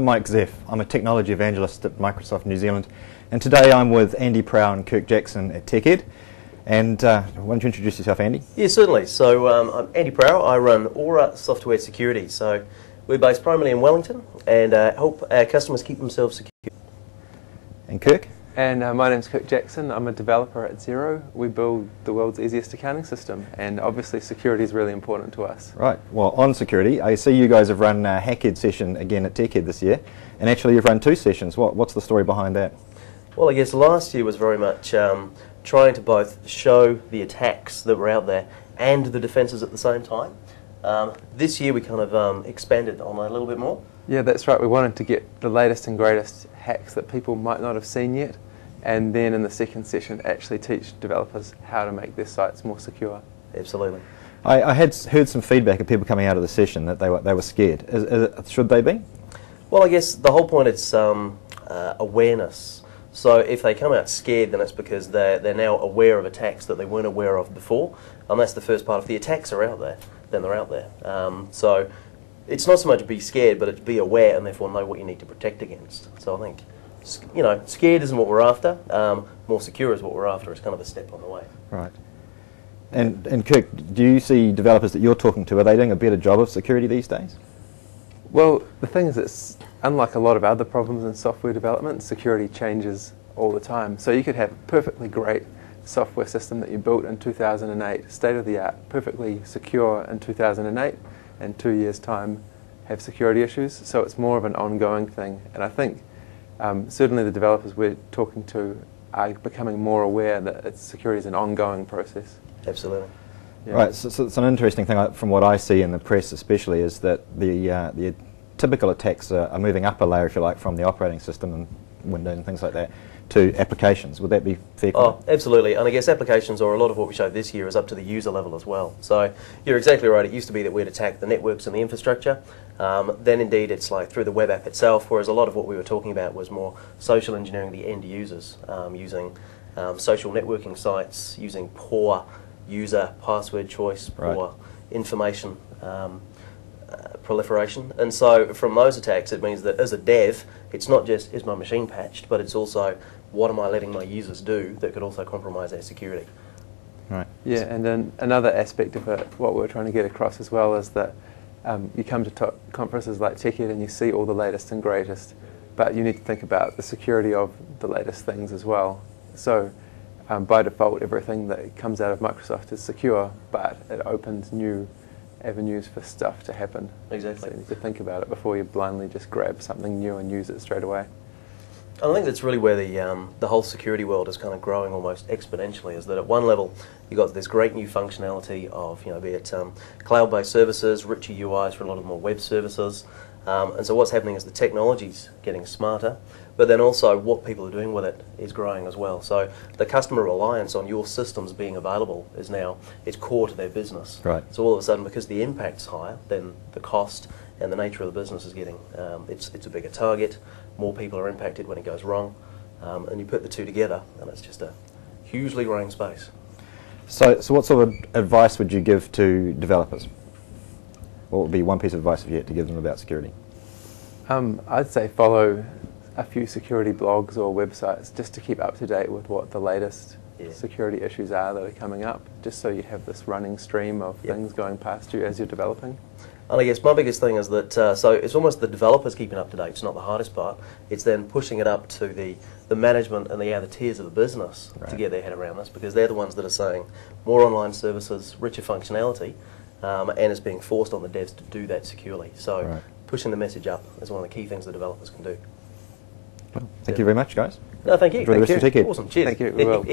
I'm Mike Zeff. I'm a technology evangelist at Microsoft New Zealand, and today I'm with Andy Prow and Kirk Jackson at TechEd. And why don't you introduce yourself, Andy? Yeah, certainly. So I'm Andy Prow. I run Aura Software Security. So we're based primarily in Wellington and help our customers keep themselves secure. And Kirk? And my name's Kirk Jackson. I'm a developer at Xero. We build the world's easiest accounting system, and obviously security is really important to us. Right. Well, on security, I see you guys have run a HackEd session again at TechEd this year, and actually you've run 2 sessions. What's the story behind that? Well, I guess last year was very much trying to both show the attacks that were out there and the defences at the same time. This year we kind of expanded on that a little bit more. Yeah, that's right. We wanted to get the latest and greatest hacks that people might not have seen yet, and then in the second session actually teach developers how to make their sites more secure. Absolutely. I had heard some feedback of people coming out of the session that they were scared. Should they be? Well, I guess the whole point is awareness. So if they come out scared, then it's because they're now aware of attacks that they weren't aware of before, and that's the first part. If the attacks are out there, then they're out there. So it's not so much be scared, but it's be aware and therefore know what you need to protect against. So I think, you know, scared isn't what we're after. More secure is what we're after. It's kind of a step on the way. Right. And Kirk, do you see developers that you're talking to, are they doing a better job of security these days? Well, the thing is, it's unlike a lot of other problems in software development, security changes all the time. So you could have a perfectly great software system that you built in 2008, state-of-the-art, perfectly secure in 2008, and 2 years' time have security issues. So it's more of an ongoing thing. And I think certainly the developers we're talking to are becoming more aware that security is an ongoing process. Absolutely. Yeah. Right, so it's an interesting thing from what I see in the press especially is that the typical attacks are moving up a layer, if you like, from the operating system and Windows and things like that to applications. Would that be fair? Oh, absolutely. And I guess applications, or a lot of what we showed this year, is up to the user level as well. So you're exactly right. It used to be that we'd attack the networks and the infrastructure. Then indeed it's like through the web app itself, whereas a lot of what we were talking about was more social engineering the end users, using social networking sites, using poor user password choice, poor information proliferation. And so from those attacks, it means that as a dev, it's not just is my machine patched, but it's also what am I letting my users do that could also compromise their security. Right. Yeah, and then another aspect of it, what we're trying to get across as well, is that you come to conferences like TechEd and you see all the latest and greatest, but you need to think about the security of the latest things as well. So by default, everything that comes out of Microsoft is secure, but it opens new avenues for stuff to happen. Exactly. So you need to think about it before you blindly just grab something new and use it straight away. I think that's really where the whole security world is kind of growing almost exponentially, is that at one level you've got this great new functionality of, you know, be it cloud-based services, richer UIs for a lot of more web services, and so what's happening is the technology's getting smarter, but then also what people are doing with it is growing as well. So the customer reliance on your systems being available is now, it's core to their business. Right. So all of a sudden, because the impact's higher, then the cost and the nature of the business is getting, it's a bigger target, more people are impacted when it goes wrong, and you put the two together and it's just a hugely growing space. So what sort of advice would you give to developers? What would be one piece of advice if you had to give them about security? I'd say follow a few security blogs or websites just to keep up to date with what the latest security issues are that are coming up, just so you have this running stream of things going past you as you're developing. And I guess my biggest thing is that, so it's almost the developers keeping up to date. It's not the hardest part. It's then pushing it up to the management and the other tiers of the business to get their head around this, because they're the ones that are saying more online services, richer functionality, and it's being forced on the devs to do that securely. So pushing the message up is one of the key things the developers can do. Well, thank you very much, guys. No, thank you. Enjoy the rest of your TechEd. Awesome. Cheers. Thank you. We will.